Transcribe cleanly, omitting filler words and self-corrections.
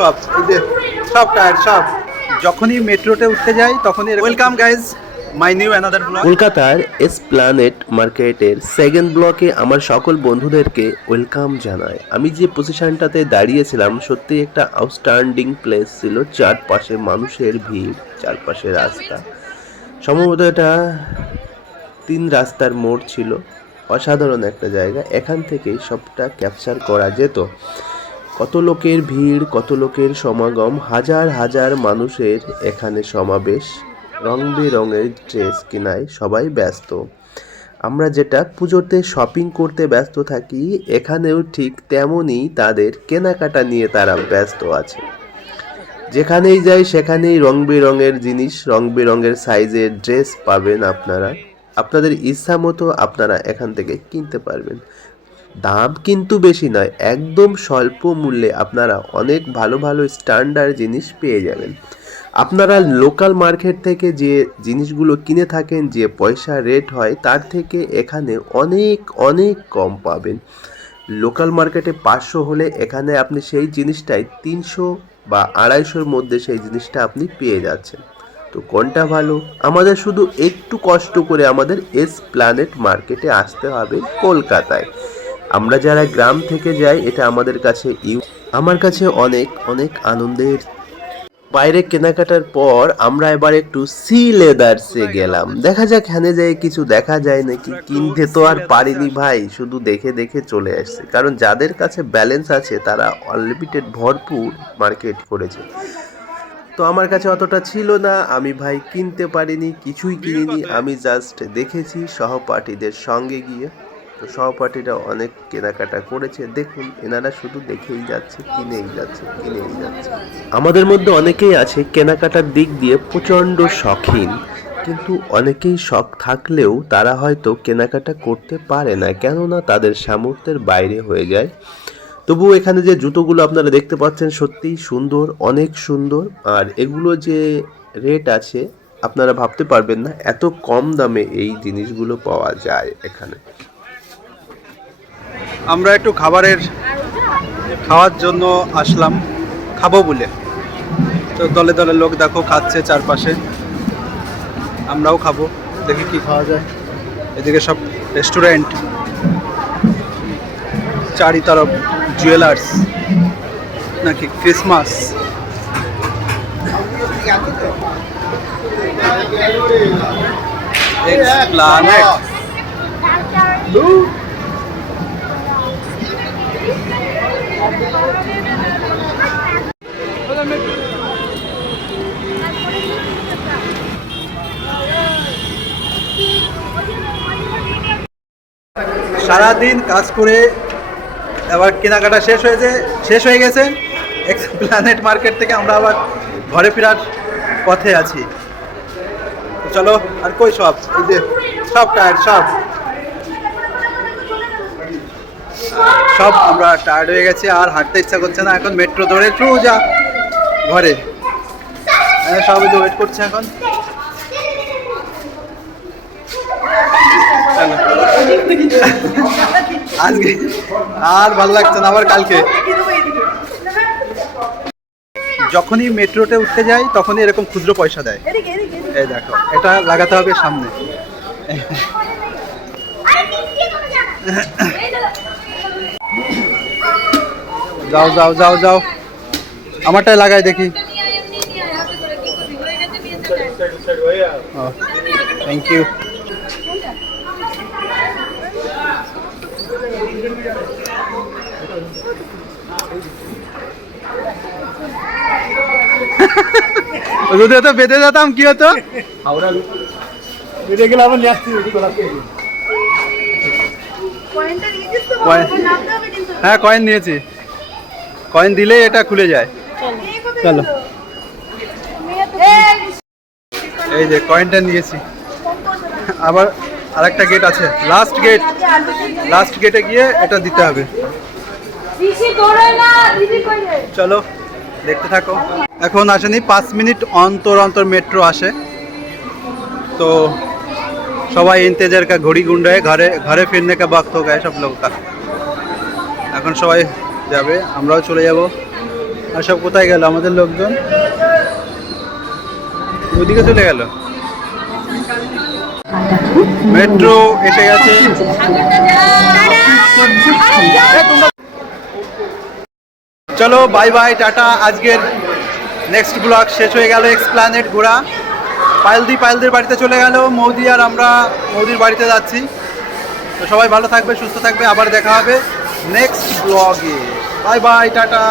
সব এই যে সব টায়ার সব যখনই মেট্রোতে উঠতে যাই তখনই welcome guys my new another blog. কলকাতার এসপ্ল্যানেড মার্কেটের সেকেন্ড ব্লকে আমার সকল বন্ধুদেরকে ওয়েলকাম জানাই। আমি যে পজিশনটাতে দাঁড়িয়েছিলাম সত্যি একটা আউটস্ট্যান্ডিং প্লেস ছিল। চারপাশে মানুষের ভিড়, চারপাশে রাস্তা, সম্ভবত এটা 3 রাস্তার মোড় ছিল। অসাধারণ একটা জায়গা, এখান থেকেই সবটা ক্যাপচার করা যেত। কত লোকের ভিড়, কত লোকের সমাগম, হাজার হাজার মানুষের এখানে সমাবেশ। রং বেরঙের ড্রেস কেনায় সবাই ব্যস্ত। আমরা যেটা পুজোতে শপিং করতে ব্যস্ত থাকি, এখানেও ঠিক তেমনই তাদের কেনাকাটা নিয়ে তারা ব্যস্ত আছে। যেখানেই যাই সেখানেই রং বেরঙের জিনিস, রং বেরঙের সাইজের ড্রেস পাবেন আপনারা। আপনাদের ইচ্ছা মতো আপনারা এখান থেকে কিনতে পারবেন। দাম কিন্তু বেশি নয়, একদম স্বল্প মূল্যে আপনারা অনেক ভালো ভালো স্ট্যান্ডার্ড জিনিস পেয়ে যাবেন। আপনারা লোকাল মার্কেট থেকে যে জিনিসগুলো কিনে থাকেন, যে পয়সা রেট হয় তার থেকে এখানে অনেক অনেক কম পাবেন। লোকাল মার্কেটে 500 হলে এখানে আপনি সেই জিনিসটাই 300 বা 250-র মধ্যে সেই জিনিসটা আপনি পেয়ে যাচ্ছেন। তো কোনটা ভালো? আমাদের শুধু একটু কষ্ট করে আমাদের এসপ্ল্যানেড মার্কেটে আসতে হবে কলকাতায়। আমরা যারা গ্রাম থেকে যাই এটা আমাদের কাছে আমার কাছে অনেক অনেক আনন্দের। বাইরে কেনাকাটার পর আমরা এবার একটু সি লেদার্সে গেলাম। দেখা যাক এখানে যাই কিছু দেখা যায় নাকি। কিনতে তো আর পারিনি ভাই, শুধু দেখে দেখে চলে আসছে, কারণ যাদের কাছে ব্যালেন্স আছে তারা আনলিমিটেড ভরপুর মার্কেট করেছে। তো আমার কাছে অতটা ছিল না, আমি ভাই কিনতে পারিনি, কিছুই কিনিনি। আমি জাস্ট দেখেছি সহপাঠীদের সঙ্গে গিয়ে। তো সহপাঠীরা অনেক কেনাকাটা করেছে, দেখুন এনারা শুধু দেখেই যাচ্ছে, কিনেই যাচ্ছে, কিনেই যাচ্ছে। আমাদের মধ্যে অনেকেই আছে কেনাকাটার দিক দিয়ে প্রচণ্ড শখিন, কিন্তু অনেকেই শখ থাকলেও তারা হয়তো কেনাকাটা করতে পারে না, কেননা তাদের সামর্থ্যের বাইরে হয়ে যায়। তবুও এখানে যে জুতোগুলো আপনারা দেখতে পাচ্ছেন সত্যিই সুন্দর, অনেক সুন্দর। আর এগুলো যে রেট আছে আপনারা ভাবতে পারবেন না, এত কম দামে এই জিনিসগুলো পাওয়া যায় এখানে। আমরা একটু খাওয়ার জন্য আসলাম, খাবো বলে। তো দলে দলে লোক দেখো খাচ্ছে চারপাশে, আমরাও খাবো, দেখি কি খাওয়া যায়। এদিকে সব রেস্টুরেন্ট, চারিতরফ জুয়েলার্স নাকি ক্রিসমাস। এক্সপ্ল্যানেড সারাদিন কাজ করে আবার কেনাকাটা শেষ হয়ে গেছে। এক্সপ্ল্যানেড মার্কেট থেকে আমরা আবার ঘরে ফেরার পথে আছি। চলো, আর কই সব এই যে সব টায়ার সব আমরা টায়ার্ড হয়ে গেছি, আর হাঁটতে ইচ্ছা করছে না। এখন মেট্রো ধরে যা ঘরে, সবাই তো ওয়েট করছে এখন। আজকে আর ভালো লাগছে না, আবার কালকে। যখনই মেট্রোতে উঠতে যাই তখনই এরকম ক্ষুদ্র পয়সা দেয়। এই দেখো, এটা লাগাতে হবে সামনে। যাও যাও যাও যাও, আমারটাই লাগাই দেখি। Thank you. যদি তো বেঁধে যেতাম কি হতো? হ্যাঁ, কয়েন নিয়েছি, কয়েন দিলে এটা খুলে যায়। চলো, এই যে কয়েনটা নিয়েছি। আবার আরেকটা গেট আছে, লাস্ট গেটে গিয়ে এটা দিতে হবে। চলো দেখতে থাকো। এখন আসেনি, 5 মিনিট অন্তর অন্তর মেট্রো আসে। तो सबाई इंतजार का घड़ी गुंड है, घरे फिरने का वक्त हो गया सब लोग का। এখন সবাই যাবে, আমরাও চলে যাব। আর সব কোথায় গেল আমাদের লোকজন? ওদিকে চলে গেল। মেট্রো এসে গেছে। চলো বাই বাই, টাটা। আজকের নেক্সট ব্লগ শেষ হয়ে গেল। এক্সপ্ল্যানেট ঘোরা, পায়েলদের বাড়িতে চলে গেল মৌদি, আর আমরা মৌদির বাড়িতে যাচ্ছি। তো সবাই ভালো থাকবে, সুস্থ থাকবে, আবার দেখা হবে নেক্সট ব্লগে। Bye bye, tata.